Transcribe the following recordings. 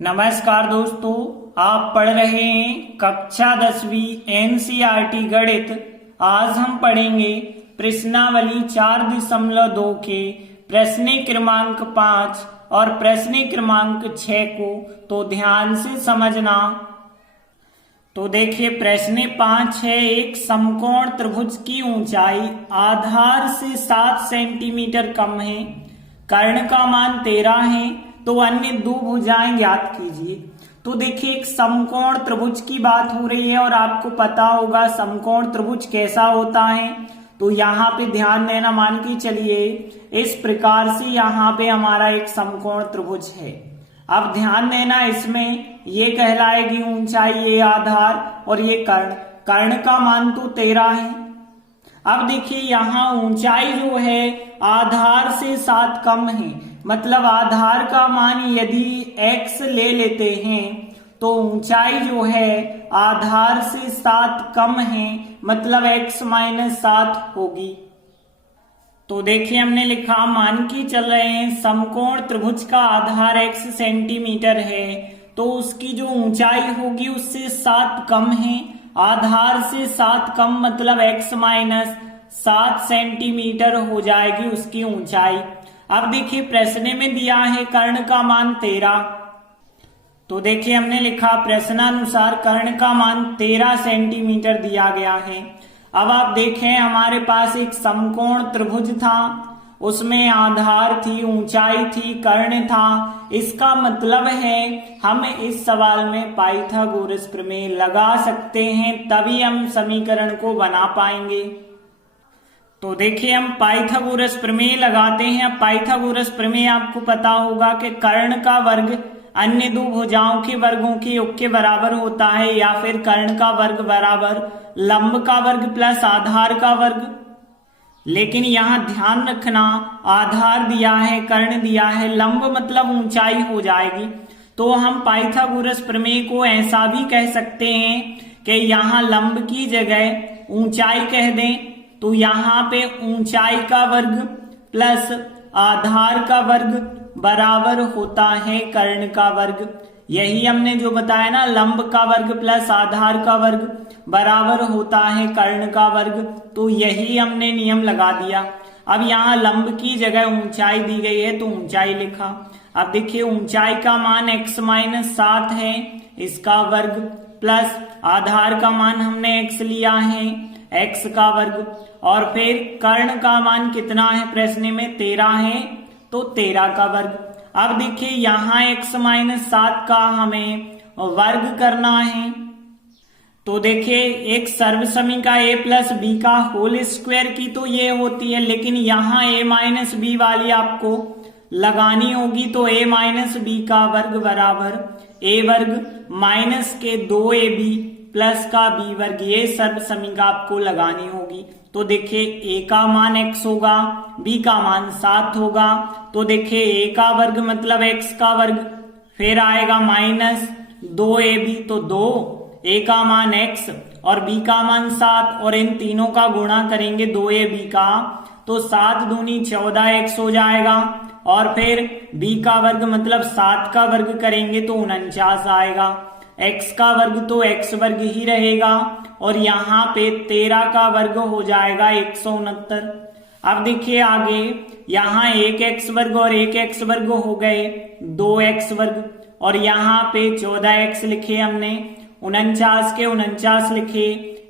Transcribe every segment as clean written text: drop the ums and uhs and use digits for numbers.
नमस्कार दोस्तों, आप पढ़ रहे हैं कक्षा 10वीं एनसीईआरटी गणित। आज हम पढ़ेंगे प्रश्नावली 4.2 के प्रश्न क्रमांक 5 और प्रश्न क्रमांक 6 को। तो ध्यान से समझना। तो देखिए, प्रश्न 5 है, एक समकोण त्रिभुज की ऊंचाई आधार से 7 सेंटीमीटर कम है, कर्ण का मान 13 है, तो अन्य दो भुजाएं ज्ञात कीजिए। तो देखिए, एक समकोण त्रिभुज की बात हो रही है और आपको पता होगा समकोण त्रिभुज कैसा होता है। तो यहाँ पे ध्यान देना, मान के चलिए इस प्रकार से यहाँ पे हमारा एक समकोण त्रिभुज है। अब ध्यान देना, इसमें ये कहलाएगी ऊंचाई, ये आधार और ये कर्ण। कर्ण का मान तो 13 है। अब देखिए, यहाँ ऊंचाई जो है आधार से 7 कम है, मतलब आधार का मान यदि x ले लेते हैं तो ऊंचाई जो है आधार से 7 कम है, मतलब x - 7 होगी। तो देखिए, हमने लिखा, मान के चल रहे हैं समकोण त्रिभुज का आधार x सेंटीमीटर है, तो उसकी जो ऊंचाई होगी उससे 7 कम है। आधार से 7 कम मतलब x - 7 सेंटीमीटर हो जाएगी उसकी ऊंचाई। अब देखिए, प्रश्न में दिया है कर्ण का मान 13। तो देखिए, हमने लिखा प्रश्नानुसार कर्ण का मान 13 सेंटीमीटर दिया गया है। अब आप देखें, हमारे पास एक समकोण त्रिभुज था, उसमें आधार थी, ऊंचाई थी, कर्ण था। इसका मतलब है हम इस सवाल में पाइथागोरस प्रमेय लगा सकते हैं, तभी हम समीकरण को बना पाएंगे। तो देखिए, हम पाइथागोरस प्रमेय लगाते हैं। अब पाइथागोरस प्रमेय आपको पता होगा कि कर्ण का वर्ग अन्य दो भुजाओं के वर्गों के योग के बराबर होता है, या फिर कर्ण का वर्ग बराबर लंब का वर्ग प्लस आधार का वर्ग। लेकिन यहाँ ध्यान रखना, आधार दिया है, कर्ण दिया है, लंब मतलब ऊंचाई हो जाएगी। तो हम पाइथागोरस प्रमेय को ऐसा भी कह सकते हैं कि यहाँ लंब की जगह ऊंचाई कह दें, तो यहाँ पे ऊंचाई का वर्ग प्लस आधार का वर्ग बराबर होता है कर्ण का वर्ग। यही हमने जो बताया ना, लंब का वर्ग प्लस आधार का वर्ग बराबर होता है कर्ण का वर्ग। तो यही हमने नियम लगा दिया। अब यहाँ लंब की जगह ऊंचाई दी गई है तो ऊंचाई लिखा। अब देखिए, ऊंचाई का मान x - 7 है, इसका वर्ग प्लस आधार का मान हमने x लिया है, x का वर्ग, और फिर कर्ण का मान कितना है प्रश्न में 13 है, तो 13 का वर्ग। अब देखिए, यहाँ x - 7 का हमें वर्ग करना है। तो देखिए, एक सर्वसमीका a + b का होल स्क्वायर की तो ये होती है, लेकिन यहाँ a - b वाली आपको लगानी होगी। तो a - b का वर्ग बराबर a वर्ग माइनस के 2ab प्लस का b वर्ग, ये सर्वसमीका आपको लगानी होगी। तो देखिए, a का मान x होगा, b का मान 7 होगा। तो देखिए, a का वर्ग मतलब x का वर्ग, फिर आएगा माइनस 2ab, तो 2, a का मान x और b का मान 7, और इन तीनों का गुणा करेंगे 2ab का, तो 7 दूनी 14x हो जाएगा। और फिर b का वर्ग मतलब 7 का वर्ग करेंगे तो 49 आएगा। x का वर्ग तो x वर्ग ही रहेगा, और यहाँ पे 13 का वर्ग हो जाएगा 169। अब देखिए आगे, यहाँ 1x वर्ग और 1x वर्ग हो गए 2x वर्ग, और यहाँ पे 14x लिखे हमने, 49 के 49 लिखे,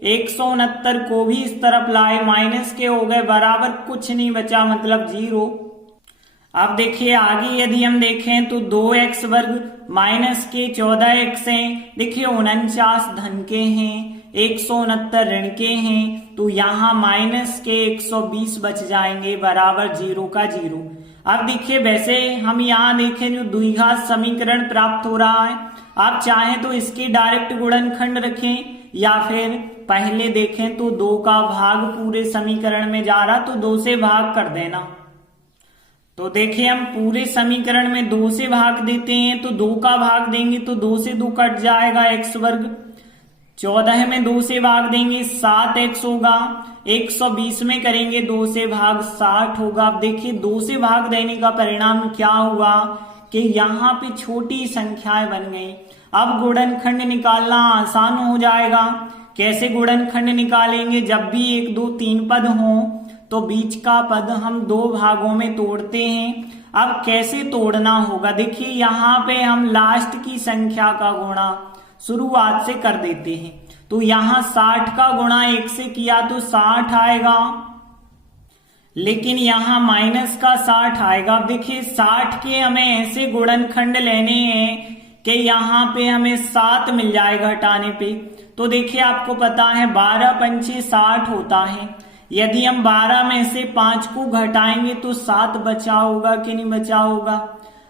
169 को भी इस तरफ लाए, माइनस के हो गए बराबर, कुछ नहीं बचा मतलब 0। अब देखिए आगे, यदि हम देखें तो 2x वर्ग माइनस के 14x हैं, देखिए 49 धन के हैं, 169 ऋण के हैं, तो यहाँ माइनस के 120 बच जाएंगे बराबर 0 का 0। अब देखिए, वैसे हम यहाँ देखें जो द्विघात समीकरण प्राप्त हो रहा है, आप चाहें तो इसके डायरेक्ट गुणनखंड रखें, या फिर पहले देखें तो 2 का भाग पूरे समीकरण में जा रहा, तो 2 से भाग कर देना। तो देखिए, हम पूरे समीकरण में 2 से भाग देते हैं, तो 2 का भाग देंगे तो 2 से 2 कट जाएगा x वर्ग, 14 में 2 से भाग देंगे 7x होगा, 120 में करेंगे 2 से भाग 60 होगा। अब देखिए, 2 से भाग देने का परिणाम क्या हुआ कि यहाँ पे छोटी संख्याएं बन गई। अब गुणनखंड निकालना आसान हो जाएगा। कैसे गुणनखंड निकालेंगे? जब भी 1 2 3 पद हो तो बीच का पद हम 2 भागों में तोड़ते हैं। अब कैसे तोड़ना होगा? देखिए यहाँ पे हम लास्ट की संख्या का गुणा शुरुआत से कर देते हैं। तो यहाँ 60 का गुणा 1 से किया तो 60 आएगा, लेकिन यहाँ माइनस का 60 आएगा। अब देखिए 60 के हमें ऐसे गुणनखंड लेने हैं कि यहाँ पे हमें 7 मिल जाएगा हटाने पे। तो देखिए आपको पता है 12 पंचे 60 होता है। यदि हम 12 में से 5 को घटाएंगे तो 7 बचा होगा कि नहीं बचा होगा।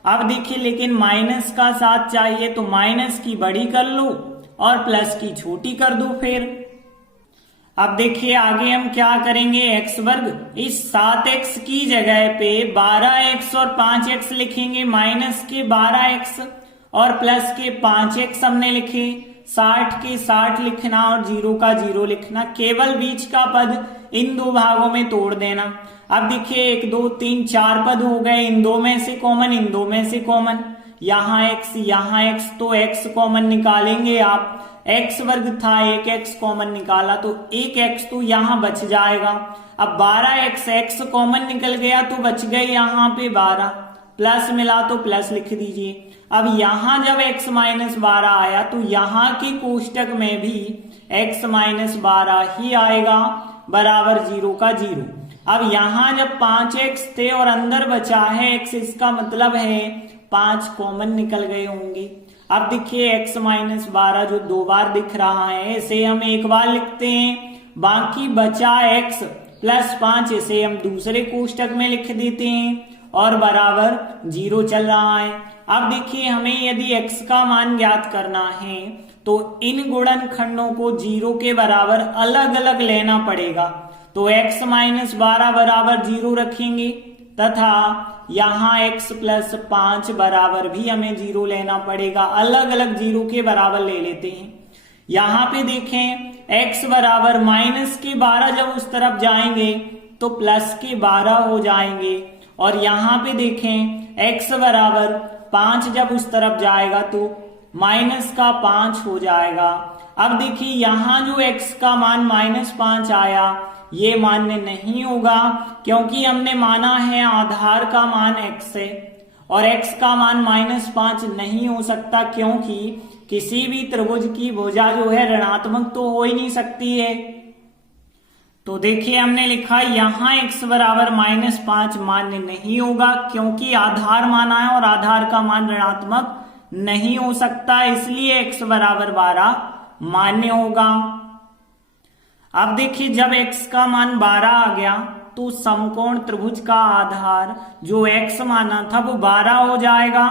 अब देखिए लेकिन माइनस का 7 चाहिए, तो माइनस की बड़ी कर लो और प्लस की छोटी कर दो। फिर अब देखिए आगे हम क्या करेंगे, एक्स वर्ग, इस 7x की जगह पे 12x और 5x लिखेंगे। माइनस के 12x और प्लस के 5x हमने लिखे। 60 के 60 लिखना और 0 का 0 लिखना। केवल बीच का पद इन 2 भागों में तोड़ देना। अब देखिए 1 2 3 4 पद हो गए, इन 2 में से कॉमन, इन 2 में से कॉमन, यहाँ x, तो x कॉमन निकालेंगे आप। x वर्ग था, 1x कॉमन निकाला तो 1x तो यहाँ बच जाएगा। अब 12x, x कॉमन निकल गया तो बच गए यहाँ पे 12, प्लस मिला तो प्लस लिख दीजिए। अब यहां जब x माइनस 12 आया तो यहाँ के कोष्टक में भी x माइनस 12 ही आएगा, बराबर 0 का 0। अब यहाँ जब 5x थे और अंदर बचा है x, इसका मतलब है 5 कॉमन निकल गए होंगे। अब देखिए x माइनस 12 जो 2 बार दिख रहा है, इसे हम 1 बार लिखते हैं। बाकी बचा x प्लस 5, इसे हम दूसरे कोष्टक में लिख देते हैं और बराबर 0 चल रहा है। अब देखिए हमें यदि x का मान ज्ञात करना है तो इन गुणनखंडों को 0 के बराबर अलग अलग लेना पड़ेगा। तो x माइनस 12 बराबर 0 रखेंगे तथा यहाँ x प्लस 5 बराबर भी हमें 0 लेना पड़ेगा। अलग अलग 0 के बराबर ले लेते हैं। यहाँ पे देखें x बराबर माइनस के 12 जब उस तरफ जाएंगे तो प्लस के 12 हो जाएंगे, और यहाँ पे देखें x बराबर 5 जब उस तरफ जाएगा तो माइनस का 5 हो जाएगा। अब देखिए यहाँ जो x का मान -5 आया ये मान्य नहीं होगा, क्योंकि हमने माना है आधार का मान x है और x का मान -5 नहीं हो सकता, क्योंकि किसी भी त्रिभुज की भुजा जो है ऋणात्मक तो हो ही नहीं सकती है। तो देखिए हमने लिखा यहाँ x बराबर -5 मान्य नहीं होगा, क्योंकि आधार माना है और आधार का मान ऋणात्मक नहीं हो सकता, इसलिए x बराबर 12 मान्य होगा। अब देखिए जब x का मान 12 आ गया तो समकोण त्रिभुज का आधार जो x माना था वो 12 हो जाएगा।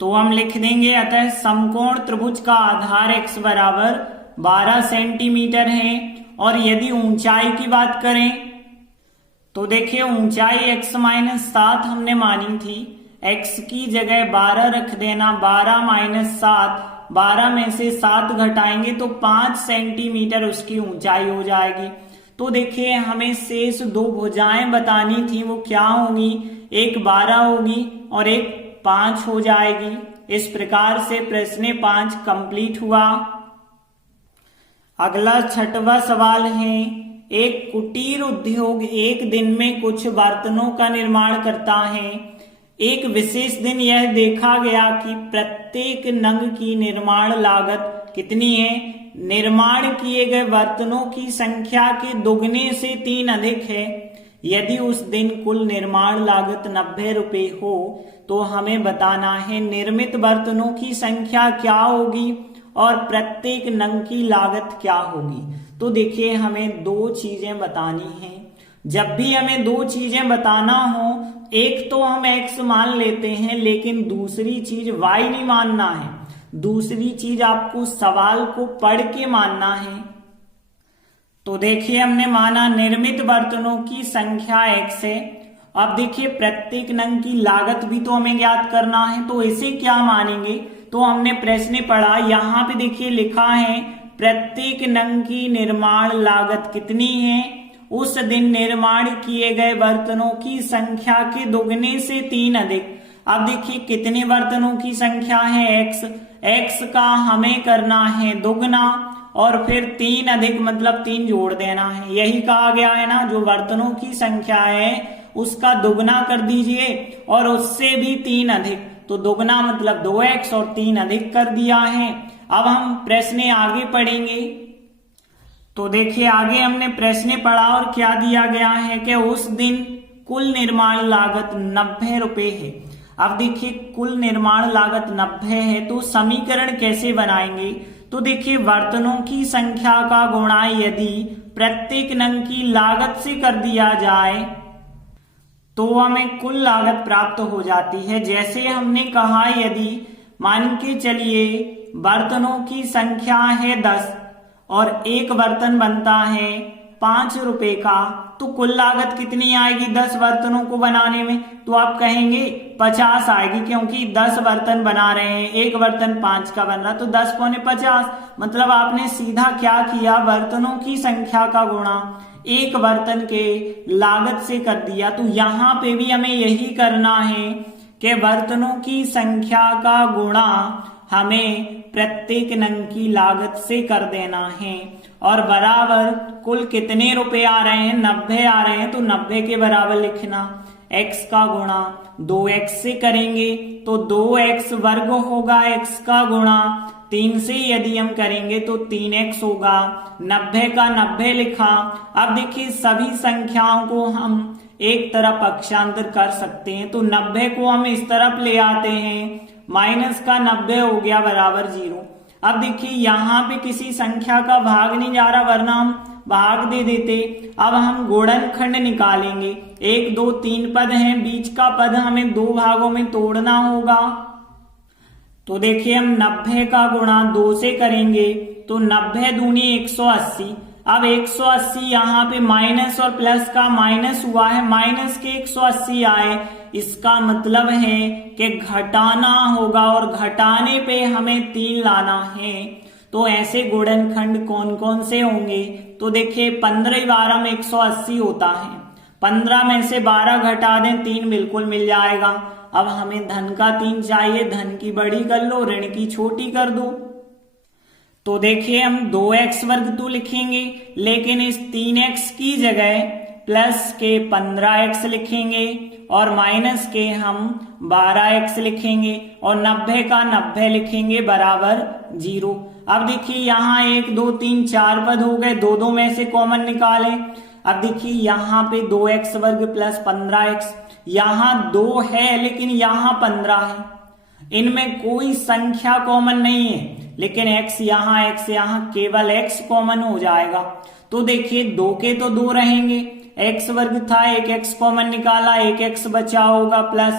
तो हम लिख देंगे अतः समकोण त्रिभुज का आधार x बराबर 12 सेंटीमीटर है। और यदि ऊंचाई की बात करें तो देखिए ऊंचाई x माइनस 7 हमने मानी थी, x की जगह 12 रख देना। 12 माइनस 7, 12 में से 7 घटाएंगे तो 5 सेंटीमीटर उसकी ऊंचाई हो जाएगी। तो देखिए हमें शेष 2 भुजाएं बतानी थी, वो क्या होगी, एक 12 होगी और एक 5 हो जाएगी। इस प्रकार से प्रश्न 5 कंप्लीट हुआ। अगला 6वां सवाल है, एक कुटीर उद्योग एक दिन में कुछ बर्तनों का निर्माण करता है। एक विशेष दिन यह देखा गया कि प्रत्येक नंग की निर्माण लागत कितनी है? निर्माण किए गए बर्तनों की संख्या के दुगने से 3 अधिक है। यदि उस दिन कुल निर्माण लागत 90 रुपए हो तो हमें बताना है निर्मित बर्तनों की संख्या क्या होगी और प्रत्येक नंग की लागत क्या होगी। तो देखिए हमें 2 चीजें बतानी हैं। जब भी हमें 2 चीजें बताना हो, एक तो हम x मान लेते हैं, लेकिन दूसरी चीज y नहीं मानना है। दूसरी चीज आपको सवाल को पढ़ के मानना है। तो देखिए हमने माना निर्मित बर्तनों की संख्या x है। अब देखिए प्रत्येक नंग की लागत भी तो हमें ज्ञात करना है, तो इसे क्या मानेंगे? तो हमने प्रश्न पढ़ा, यहाँ पे देखिए लिखा है प्रत्येक नंग की निर्माण लागत कितनी है? उस दिन निर्माण किए गए बर्तनों की संख्या के दुगने से 3 अधिक। अब देखिए कितने बर्तनों की संख्या है x, x का हमें करना है दुगना और फिर 3 अधिक मतलब 3 जोड़ देना है। यही कहा गया है ना, जो बर्तनों की संख्या है उसका दुगना कर दीजिए और उससे भी 3 अधिक, तो दुगना मतलब 2x और 3 अधिक कर दिया है। अब हम प्रश्न आगे पढ़ेंगे। तो देखिए आगे हमने प्रश्न पढ़ा और क्या दिया गया है कि उस दिन कुल निर्माण लागत 90 रुपए है। अब देखिए कुल निर्माण लागत 90 है, तो समीकरण कैसे बनाएंगे? तो देखिए बर्तनों की संख्या का गुणा यदि प्रत्येक नंग की लागत से कर दिया जाए तो हमें कुल लागत प्राप्त हो जाती है। जैसे हमने कहा यदि मान के चलिए बर्तनों की संख्या है 10 और एक बर्तन बनता है 5 रुपए का, तो कुल लागत कितनी आएगी 10 बर्तनों को बनाने में? तो आप कहेंगे 50 आएगी, क्योंकि 10 बर्तन बना रहे हैं, एक बर्तन 5 का बन रहा, तो 10 पौने 50। मतलब आपने सीधा क्या किया, बर्तनों की संख्या का गुणा एक बर्तन के लागत से कर दिया। तो यहाँ पे भी हमें यही करना है कि बर्तनों की संख्या का गुणा हमें प्रत्येक नंग की लागत से कर देना है और बराबर कुल कितने रुपए आ रहे हैं, 90 आ रहे हैं, तो 90 के बराबर लिखना x का गुणा 2x से करेंगे तो 2x वर्ग होगा, x का गुणा 3 से यदि हम करेंगे तो 3x होगा। 90 का 90 लिखा। अब देखिए सभी संख्याओं को हम एक तरफ पक्षांतर कर सकते हैं, तो 90 को हम इस तरफ ले आते हैं, माइनस का 90 हो गया बराबर 0। अब देखिए यहाँ पे किसी संख्या का भाग नहीं जा रहा, वरना हम भाग दे देते। अब हम गुणनखंड निकालेंगे, 1 2 3 पद हैं, बीच का पद हमें 2 भागों में तोड़ना होगा। तो देखिए हम 90 का गुणा 2 से करेंगे तो 90 दूनी 180। अब 180 यहाँ पे माइनस और प्लस का माइनस हुआ है, माइनस के 180 आए, इसका मतलब है कि घटाना होगा और घटाने पे हमें 3 लाना है। तो ऐसे गुणनखंड कौन कौन से होंगे? तो देखिए 15 12 में 180 होता है, 15 में से 12 घटा दें 3 बिल्कुल मिल जाएगा। अब हमें धन का 3 चाहिए, धन की बड़ी कर लो, ऋण की छोटी कर दो। तो देखिए हम 2x वर्ग तो लिखेंगे, लेकिन इस 3x की जगह प्लस के 15x लिखेंगे और माइनस के हम 12x लिखेंगे और 90 का 90 लिखेंगे बराबर 0। अब देखिए यहाँ 1 2 3 4 पद हो गए, 2 2 में से कॉमन निकालें। अब देखिए यहाँ पे 2x वर्ग प्लस 15x, यहाँ 2 है लेकिन यहाँ 15 है, इनमें कोई संख्या कॉमन नहीं है, लेकिन x यहाँ केवल x कॉमन हो जाएगा। तो देखिए 2 के तो 2 रहेंगे, x वर्ग था, एक x कॉमन निकाला, एक x बचा होगा, प्लस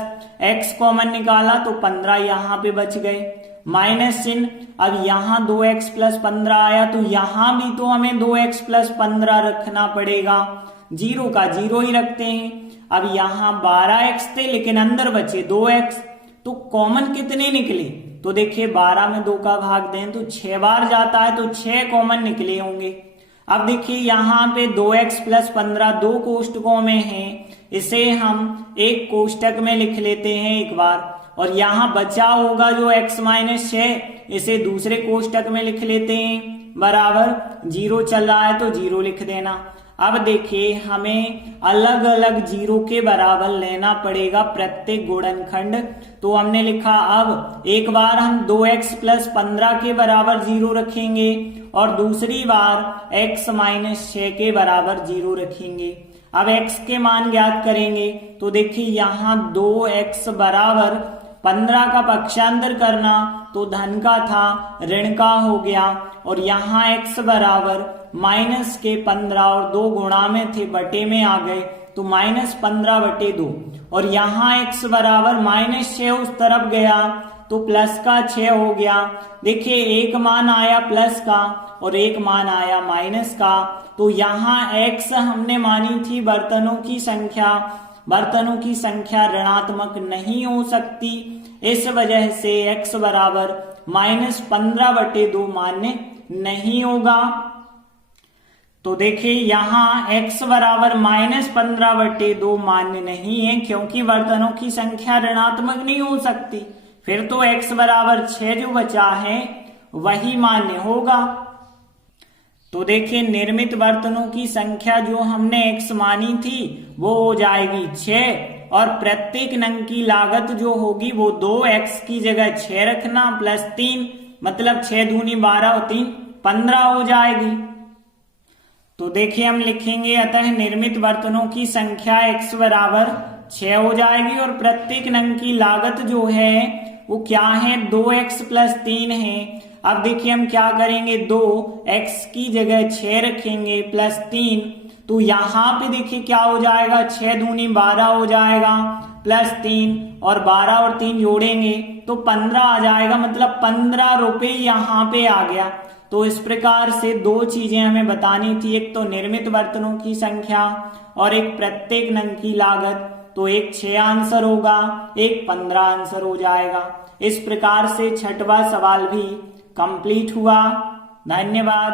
x कॉमन निकाला तो 15 यहाँ पे बच गए, माइनस चिन्ह। अब यहाँ 2x प्लस 15 आया, तो यहाँ भी तो हमें 2x प्लस 15 रखना पड़ेगा, 0 का 0 ही रखते हैं। अब यहाँ 12x थे लेकिन अंदर बचे 2x, तो कॉमन कितने निकले? तो देखिए 12 में 2 का भाग दें तो 6 बार जाता है, तो 6 कॉमन निकले होंगे। अब देखिए यहाँ पे 2x प्लस 15 2 कोष्टकों में है, इसे हम एक कोष्टक में लिख लेते हैं एक बार, और यहाँ बचा होगा जो x माइनस 6, इसे दूसरे कोष्टक में लिख लेते हैं बराबर 0 चल रहा है तो 0 लिख देना। अब देखिए हमें अलग अलग 0 के बराबर लेना पड़ेगा प्रत्येक गुणनखंड। तो हमने लिखा अब एक बार हम 2x प्लस 15 के बराबर 0 रखेंगे और दूसरी बार x माइनस 6 के बराबर 0 रखेंगे। अब x के मान ज्ञात करेंगे, तो देखिए यहाँ 2x बराबर 15 का पक्षांतर करना तो धन का था, ऋण का हो गया, और यहाँ x बराबर माइनस के 15 और 2 गुणा में थे बटे में आ गए, तो माइनस 15 बटे 2, और यहाँ x बराबर माइनस 6 उस तरफ गया तो प्लस का 6 हो गया। देखिए एक मान आया प्लस का और एक मान आया माइनस का, तो यहाँ x हमने मानी थी बर्तनों की संख्या, बर्तनों की संख्या ऋणात्मक नहीं हो सकती, इस वजह से x बराबर माइनस 15 बटे 2 मान्य नहीं होगा। तो देखिए यहाँ x बराबर -15/2 मान्य नहीं है, क्योंकि वर्तनों की संख्या ऋणात्मक नहीं हो सकती। फिर तो x बराबर 6 जो बचा है वही मान्य होगा। तो देखिए निर्मित वर्तनों की संख्या जो हमने x मानी थी वो हो जाएगी 6, और प्रत्येक नंग की लागत जो होगी वो 2x की जगह 6 रखना प्लस 3, मतलब 6 दूनी 12 और 3 15 हो जाएगी। तो देखिए हम लिखेंगे अतः निर्मित वर्तनों की संख्या x बराबर 6 हो जाएगी, और प्रत्येक नंग की लागत जो है वो क्या है 2x प्लस 3 है। अब देखिए हम क्या करेंगे, 2x की जगह 6 रखेंगे प्लस 3, तो यहाँ पे देखिए क्या हो जाएगा 6 दूनी 12 हो जाएगा प्लस 3, और 12 और 3 जोड़ेंगे तो 15 आ जाएगा, मतलब 15 रुपए यहाँ पे आ गया। तो इस प्रकार से दो चीजें हमें बतानी थी, एक तो निर्मित वर्तनों की संख्या और एक प्रत्येक नंग की लागत। तो एक 6 आंसर होगा, एक 15 आंसर हो जाएगा। इस प्रकार से छठवां सवाल भी कंप्लीट हुआ। धन्यवाद।